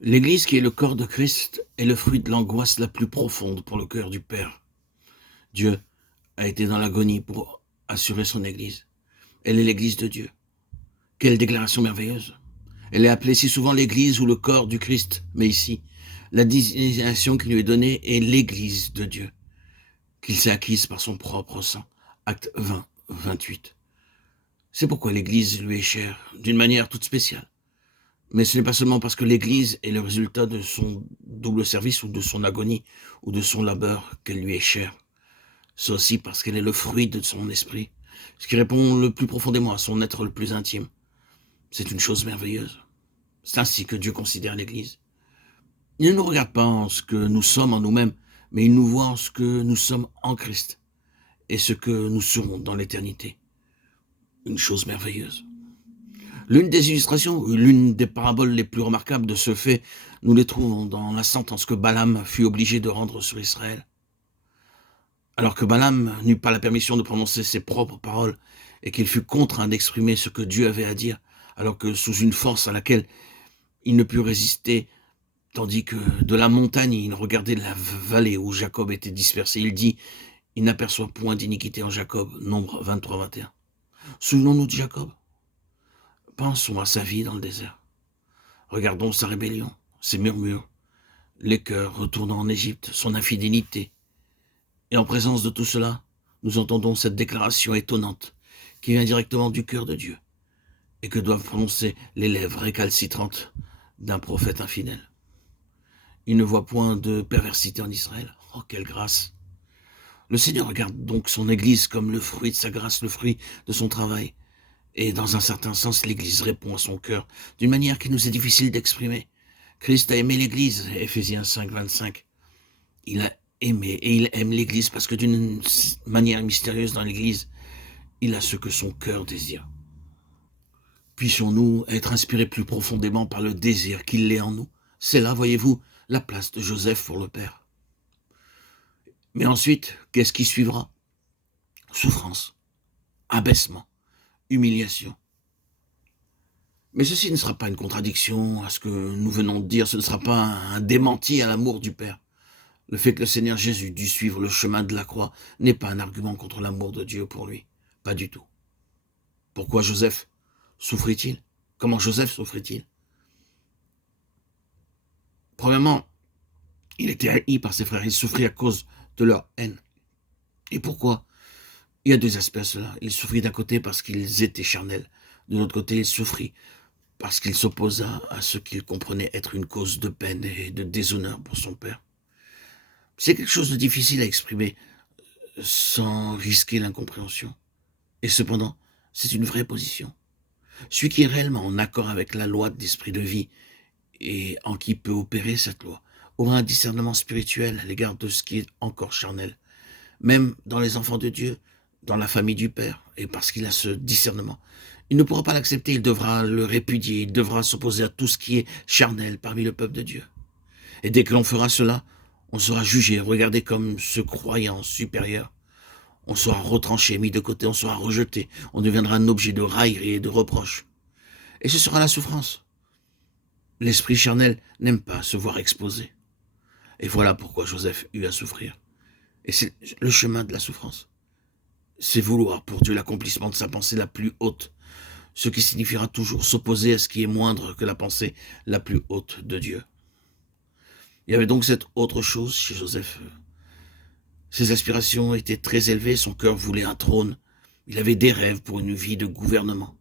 L'Église, qui est le corps de Christ, est le fruit de l'angoisse la plus profonde pour le cœur du Père. Dieu a été dans l'agonie pour assurer son Église. Elle est l'Église de Dieu. Quelle déclaration merveilleuse! Elle est appelée si souvent l'Église ou le corps du Christ, mais ici, la désignation qui lui est donnée est l'Église de Dieu, qu'il s'est acquise par son propre sang. Acte 20, 28. C'est pourquoi l'Église lui est chère, d'une manière toute spéciale. Mais ce n'est pas seulement parce que l'Église est le résultat de son double service ou de son agonie ou de son labeur qu'elle lui est chère. C'est aussi parce qu'elle est le fruit de son esprit, ce qui répond le plus profondément à son être le plus intime. C'est une chose merveilleuse. C'est ainsi que Dieu considère l'Église. Il ne nous regarde pas en ce que nous sommes en nous-mêmes, mais il nous voit en ce que nous sommes en Christ et ce que nous serons dans l'éternité. Une chose merveilleuse. L'une des illustrations, l'une des paraboles les plus remarquables de ce fait, nous les trouvons dans la sentence que Balaam fut obligé de rendre sur Israël. Alors que Balaam n'eut pas la permission de prononcer ses propres paroles et qu'il fut contraint d'exprimer ce que Dieu avait à dire, alors que sous une force à laquelle il ne put résister, tandis que de la montagne il regardait la vallée où Jacob était dispersé, il dit « Il n'aperçoit point d'iniquité en Jacob » Nombre 23, 21. Souvenons-nous de Jacob. Pensons à sa vie dans le désert. Regardons sa rébellion, ses murmures, les cœurs retournant en Égypte, son infidélité. Et en présence de tout cela, nous entendons cette déclaration étonnante qui vient directement du cœur de Dieu et que doivent prononcer les lèvres récalcitrantes d'un prophète infidèle. Il ne voit point de perversité en Israël. Oh, quelle grâce! Le Seigneur regarde donc son Église comme le fruit de sa grâce, le fruit de son travail. Et dans un certain sens, l'Église répond à son cœur d'une manière qui nous est difficile d'exprimer. Christ a aimé l'Église, Éphésiens 5, 25. Il a aimé et il aime l'Église parce que d'une manière mystérieuse dans l'Église, il a ce que son cœur désire. Puissions-nous être inspirés plus profondément par le désir qu'il est en nous. C'est là, voyez-vous, la place de Joseph pour le Père. Mais ensuite, qu'est-ce qui suivra? Souffrance, abaissement, humiliation. Mais ceci ne sera pas une contradiction à ce que nous venons de dire, ce ne sera pas un démenti à l'amour du Père. Le fait que le Seigneur Jésus dû suivre le chemin de la croix n'est pas un argument contre l'amour de Dieu pour lui, pas du tout. Pourquoi Joseph souffrit-il? Comment Joseph souffrit-il? Premièrement, il était haï par ses frères, il souffrit à cause de leur haine. Et pourquoi? Il y a deux aspects à cela. Il souffrit d'un côté parce qu'ils étaient charnels, de l'autre côté il souffrit parce qu'il s'opposa à ce qu'il comprenait être une cause de peine et de déshonneur pour son père. C'est quelque chose de difficile à exprimer sans risquer l'incompréhension. Et cependant, c'est une vraie position. Celui qui est réellement en accord avec la loi d'esprit de vie et en qui peut opérer cette loi aura un discernement spirituel à l'égard de ce qui est encore charnel. Même dans les enfants de Dieu, dans la famille du Père, et parce qu'il a ce discernement, il ne pourra pas l'accepter, il devra le répudier, il devra s'opposer à tout ce qui est charnel parmi le peuple de Dieu. Et dès que l'on fera cela, on sera jugé, regardé comme ce croyant supérieur. On sera retranché, mis de côté, on sera rejeté, on deviendra un objet de raillerie et de reproche. Et ce sera la souffrance. L'esprit charnel n'aime pas se voir exposé. Et voilà pourquoi Joseph eut à souffrir. Et c'est le chemin de la souffrance. C'est vouloir pour Dieu l'accomplissement de sa pensée la plus haute, ce qui signifiera toujours s'opposer à ce qui est moindre que la pensée la plus haute de Dieu. Il y avait donc cette autre chose chez Joseph. Ses aspirations étaient très élevées, son cœur voulait un trône. Il avait des rêves pour une vie de gouvernement.